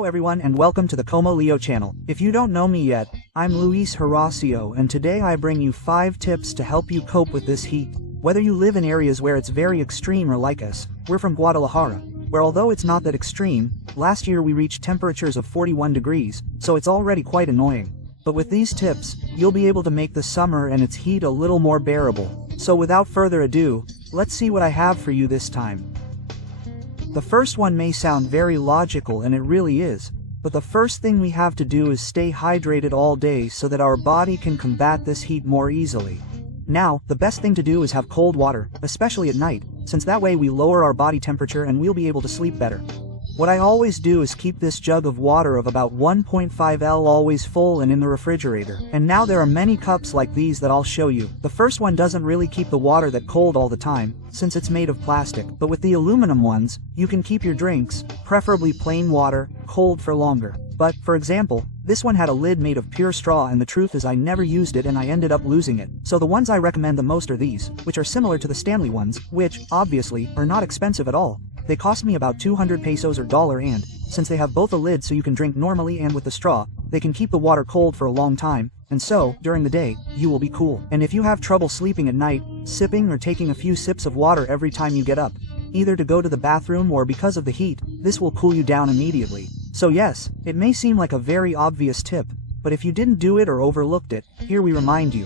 Hello everyone and welcome to the Como Leo channel. If you don't know me yet, I'm Luis Horacio and today I bring you 5 tips to help you cope with this heat. Whether you live in areas where it's very extreme or like us, we're from Guadalajara, where although it's not that extreme, last year we reached temperatures of 41 degrees, so it's already quite annoying. But with these tips, you'll be able to make the summer and its heat a little more bearable. So without further ado, let's see what I have for you this time. The first one may sound very logical and it really is, but the first thing we have to do is stay hydrated all day so that our body can combat this heat more easily. Now, the best thing to do is have cold water, especially at night, since that way we lower our body temperature and we'll be able to sleep better. What I always do is keep this jug of water of about 1.5 L always full and in the refrigerator. And now there are many cups like these that I'll show you. The first one doesn't really keep the water that cold all the time, since it's made of plastic. But with the aluminum ones, you can keep your drinks, preferably plain water, cold for longer. But, for example, this one had a lid made of pure straw and the truth is I never used it and I ended up losing it. So the ones I recommend the most are these, which are similar to the Stanley ones, which, obviously, are not expensive at all. They cost me about 200 pesos or $1 and, since they have both a lid so you can drink normally and with the straw, they can keep the water cold for a long time, and so, during the day, you will be cool. And if you have trouble sleeping at night, sipping or taking a few sips of water every time you get up, either to go to the bathroom or because of the heat, this will cool you down immediately. So yes, it may seem like a very obvious tip, but if you didn't do it or overlooked it, here we remind you.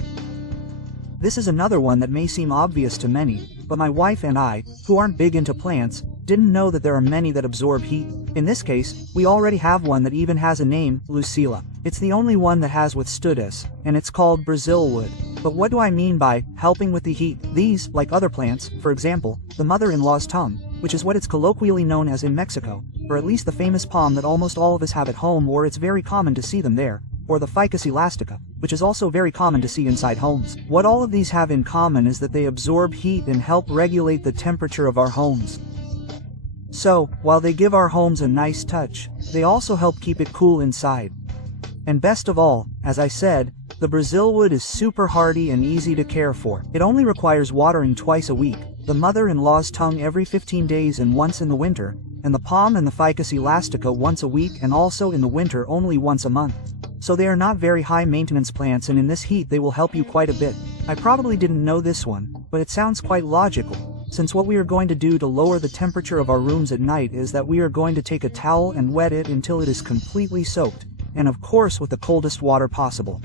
This is another one that may seem obvious to many, but my wife and I, who aren't big into plants, didn't know that there are many that absorb heat. In this case, we already have one that even has a name, Lucilla. It's the only one that has withstood us, and it's called Brazil wood. But what do I mean by helping with the heat? These, like other plants, for example, the mother-in-law's tongue, which is what it's colloquially known as in Mexico, or at least the famous palm that almost all of us have at home or it's very common to see them there, or the ficus elastica, which is also very common to see inside homes. What all of these have in common is that they absorb heat and help regulate the temperature of our homes. So, while they give our homes a nice touch, they also help keep it cool inside. And best of all, as I said, the Brazil wood is super hardy and easy to care for. It only requires watering twice a week, the mother-in-law's tongue every 15 days and once in the winter, and the palm and the ficus elastica once a week and also in the winter only once a month. So they are not very high maintenance plants and in this heat they will help you quite a bit. I probably didn't know this one, but it sounds quite logical. Since what we are going to do to lower the temperature of our rooms at night is that we are going to take a towel and wet it until it is completely soaked, and of course with the coldest water possible.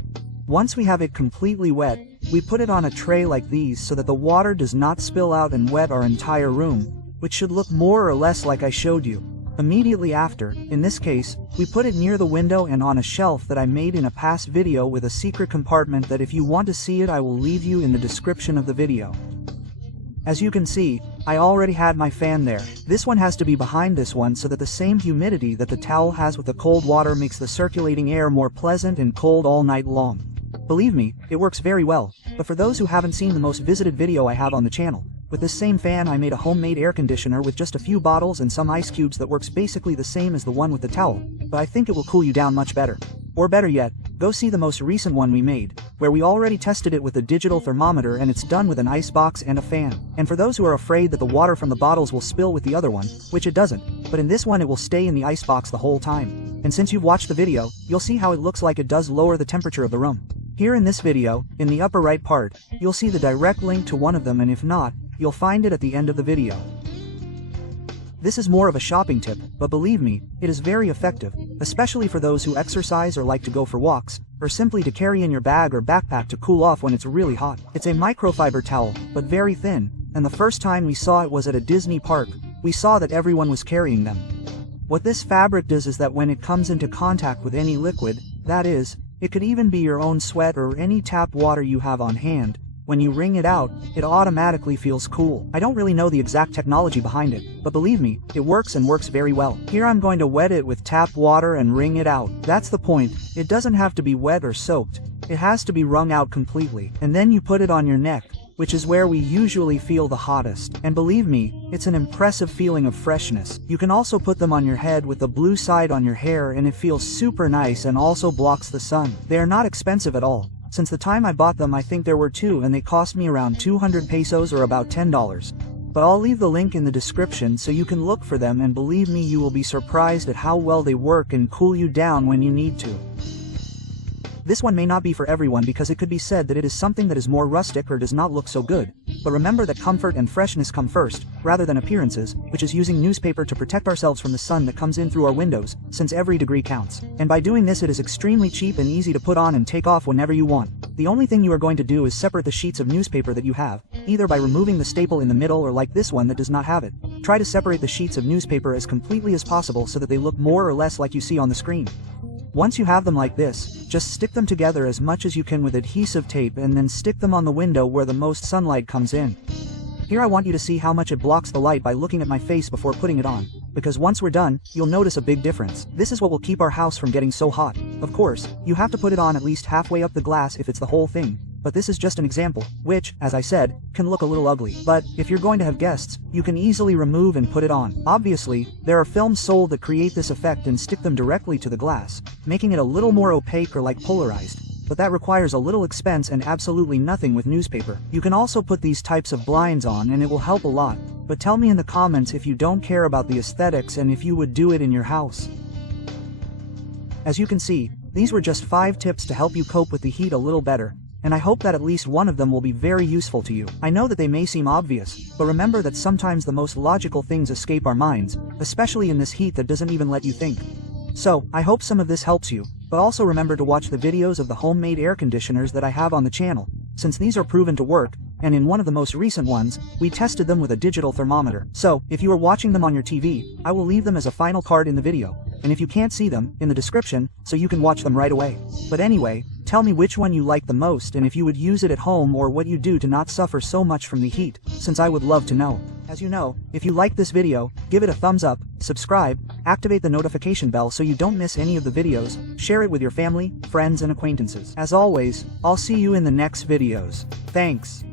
Once we have it completely wet, we put it on a tray like these so that the water does not spill out and wet our entire room, which should look more or less like I showed you. Immediately after, in this case, we put it near the window and on a shelf that I made in a past video with a secret compartment that if you want to see it I will leave you in the description of the video. As you can see, I already had my fan there. This one has to be behind this one so that the same humidity that the towel has with the cold water makes the circulating air more pleasant and cold all night long. Believe me, it works very well, but for those who haven't seen the most visited video I have on the channel, with this same fan I made a homemade air conditioner with just a few bottles and some ice cubes that works basically the same as the one with the towel, but I think it will cool you down much better. Or better yet, go see the most recent one we made, where we already tested it with a digital thermometer and it's done with an ice box and a fan. And for those who are afraid that the water from the bottles will spill with the other one, which it doesn't, but in this one it will stay in the ice box the whole time. And since you've watched the video, you'll see how it looks like it does lower the temperature of the room. Here in this video, in the upper right part, you'll see the direct link to one of them and if not, you'll find it at the end of the video. This is more of a shopping tip, but believe me, it is very effective, especially for those who exercise or like to go for walks, or simply to carry in your bag or backpack to cool off when it's really hot. It's a microfiber towel, but very thin, and the first time we saw it was at a Disney park. We saw that everyone was carrying them. What this fabric does is that when it comes into contact with any liquid, that is, it could even be your own sweat or any tap water you have on hand, when you wring it out, it automatically feels cool. I don't really know the exact technology behind it, but believe me, it works and works very well. Here I'm going to wet it with tap water and wring it out. That's the point, it doesn't have to be wet or soaked. It has to be wrung out completely. And then you put it on your neck, which is where we usually feel the hottest. And believe me, it's an impressive feeling of freshness. You can also put them on your head with the blue side on your hair and it feels super nice and also blocks the sun. They are not expensive at all. Since the time I bought them I think there were 2 and they cost me around 200 pesos or about $10. but I'll leave the link in the description so you can look for them, and believe me, you will be surprised at how well they work and cool you down when you need to. This one may not be for everyone because it could be said that it is something that is more rustic or does not look so good, but remember that comfort and freshness come first, rather than appearances, which is using newspaper to protect ourselves from the sun that comes in through our windows, since every degree counts. And by doing this, it is extremely cheap and easy to put on and take off whenever you want. The only thing you are going to do is separate the sheets of newspaper that you have, either by removing the staple in the middle or like this one that does not have it. Try to separate the sheets of newspaper as completely as possible so that they look more or less like you see on the screen. Once you have them like this, just stick them together as much as you can with adhesive tape and then stick them on the window where the most sunlight comes in. Here I want you to see how much it blocks the light by looking at my face before putting it on, because once we're done, you'll notice a big difference. This is what will keep our house from getting so hot. Of course, you have to put it on at least halfway up the glass if it's the whole thing, but this is just an example, which, as I said, can look a little ugly. But, if you're going to have guests, you can easily remove and put it on. Obviously, there are films sold that create this effect and stick them directly to the glass, making it a little more opaque or like polarized. But that requires a little expense and absolutely nothing with newspaper. You can also put these types of blinds on and it will help a lot, but tell me in the comments if you don't care about the aesthetics and if you would do it in your house. As you can see, these were just 5 tips to help you cope with the heat a little better, and I hope that at least one of them will be very useful to you. I know that they may seem obvious, but remember that sometimes the most logical things escape our minds, especially in this heat that doesn't even let you think. So, I hope some of this helps you, but also remember to watch the videos of the homemade air conditioners that I have on the channel, since these are proven to work, and in one of the most recent ones, we tested them with a digital thermometer. So, if you are watching them on your TV, I will leave them as a final card in the video, and if you can't see them, in the description, so you can watch them right away. But anyway, tell me which one you like the most and if you would use it at home or what you do to not suffer so much from the heat, since I would love to know. As you know, if you like this video, give it a thumbs up, subscribe, activate the notification bell so you don't miss any of the videos, share it with your family, friends and acquaintances. As always, I'll see you in the next videos. Thanks.